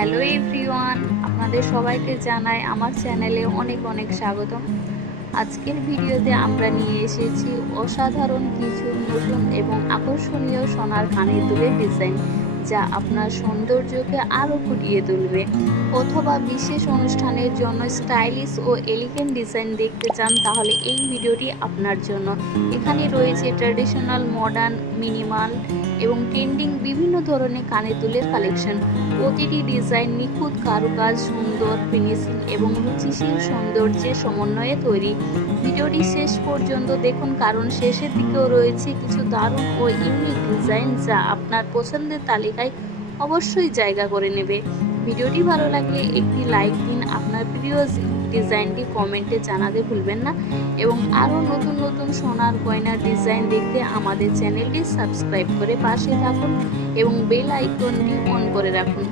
Hello everyone, আপনাদের সবাইকে জানাই আমার চ্যানেলে অনেক অনেক স্বাগতম। আজকের ভিডিওতে আমরা নিয়ে এসেছি অসাধারণ কিছু নতুন এবং আকর্ষণীয় সোনার কানের দুলের ডিজাইন, যা আপনার সৌন্দর্যকে আরও ফুটিয়ে তুলবে। অথবা বিশেষ অনুষ্ঠানের জন্য স্টাইলিশ ও এলিগেন্ট ডিজাইন দেখতে চান, তাহলে এই ভিডিওটি আপনার জন্য। এখানে রয়েছে ট্র্যাডিশনাল, মডার্ন, মিনিমাল এবং ট্রেন্ডিং বিভিন্ন ধরনের কানের দুলের কালেকশন। প্রতিটি ডিজাইন নিখুঁত কারুকাজ, সুন্দর ফিনিশিং এবং রুচিশীল সৌন্দর্যের সমন্বয়ে তৈরি। ভিডিওটি শেষ পর্যন্ত দেখুন, কারণ শেষের দিকেও রয়েছে কিছু দারুণ ও ইউনিক ডিজাইন, যা আপনার পছন্দের তালিকায় অবশ্যই জায়গা করে নেবে। ভিডিওটি ভালো লাগলে একটি লাইক দিন, আপনার প্রিয় ডিজাইনটি কমেন্টে জানাতে ভুলবেন না এবং আরও নতুন নতুন সোনার গয়নার ডিজাইন দেখতে আমাদের চ্যানেলটি সাবস্ক্রাইব করে পাশে থাকুন এবং বেল আইকনটি অন করে রাখুন।